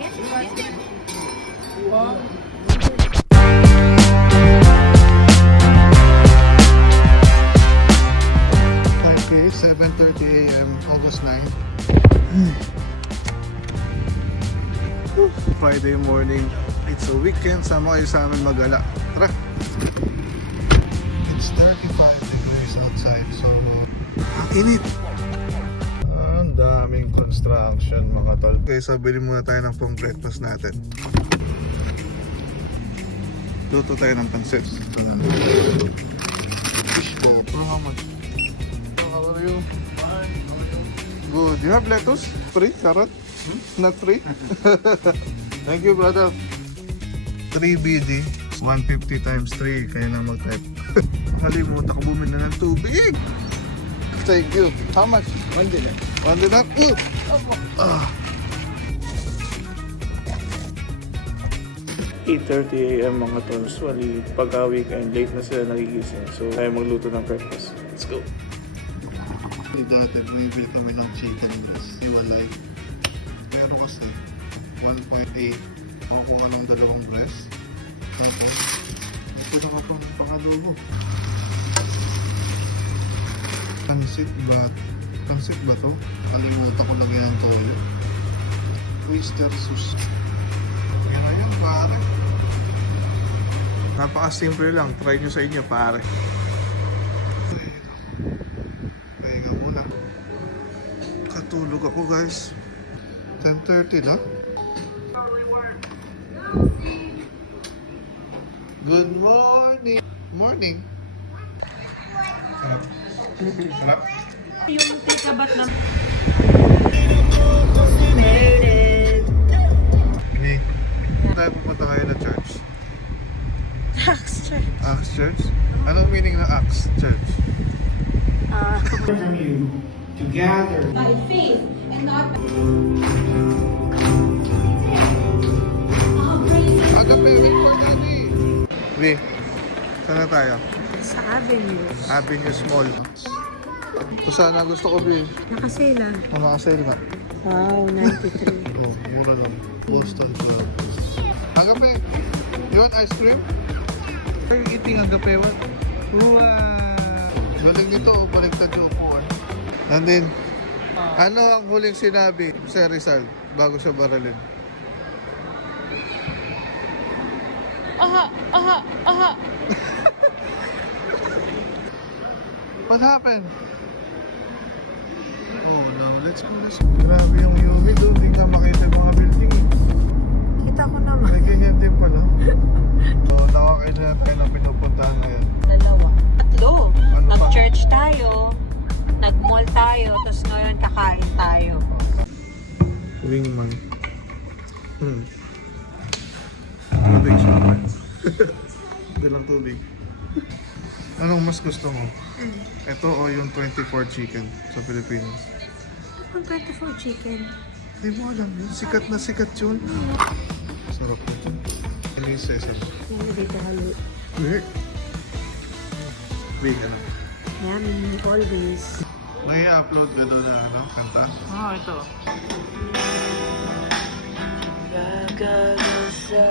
Okay, 7:30 a.m. August 9. Friday morning. It's a weekend. Sama kayo sa amin magala. Tara! It's 35 degrees outside. So, ang init! Ang daming construction mga tol. Okay, so bilhin muna tayo ng pang breakfast natin. Luto tayo ng pancit. Fishbowl. For how much? How are you? Good. You have lettuce? Free? Carrot? Not free? Thank you, brother. 3BD 150 times 3. Kaya na mag-type. Nakalimutan ko bumili na ng tubig. Thank you. How much? $1. $1? Ah. 8:30 a.m. mga tons. Wali pagka-weekend, late na sila nagigising. So, tayo magluto ng breakfast. Let's go! Dati, bumibili kami ng chicken breast. Iwalay. Pero kasi, 1.8. Makakuha ng dalawang breast. Tapos, ito na ka pang Pansit ba? Pansit ba to? Kalimutan ko lang yan toyo. Oyster sauce. Yan na yun, pare. Napaka-simple lang. Try nyo sa inyo, pare. Pahinga muna. Katulog ako, guys. 10:30 na. Good morning! Morning! Sarap. Sarap. Yung tikabat na... Hey, tayo pupunta kayo na church. Axe Church. Axe Church? Anong meaning ng Axe Church? From you to gather By faith and not... Agape, wait for daddy! Lee, saan na tayo? Sa Avenues. Avenues Mall. Kung saan na gusto ko, Bi? Nakasela. Nakasale na. Wow, 93. Oh, mura lang. Boston Club. Agape! You want ice cream? Are you eating agape? What? Wow! Galing nito, baliktad yung upuan. And then, ano ang huling sinabi sa Rizal bago siya baralin? Aha! What happened? Oh, now let's go. Grabe yung UV doon. Hindi ka makita yung mga building. Kita ko naman. May ganyan din pala. So, nakakain na tayo ng pinupuntahan ngayon. Dalawa. Tatlo. Ano pa? Nag-church tayo. Nag-mall tayo. Tapos ngayon kakain tayo. Wingman. Tubig syempre. Ito lang tubig. Anong mas gusto mo? Ito o yung 24 chicken sa Pilipinas? Ang 24 chicken. Hindi mo alam yun. Sikat na sikat yun. Sarap na ito. Ano yung sesame? Yan, dito halo. Weird. Big ano? Yummy, always. May upload ka doon na ano, kanta? Oh, ito. Gagawa sa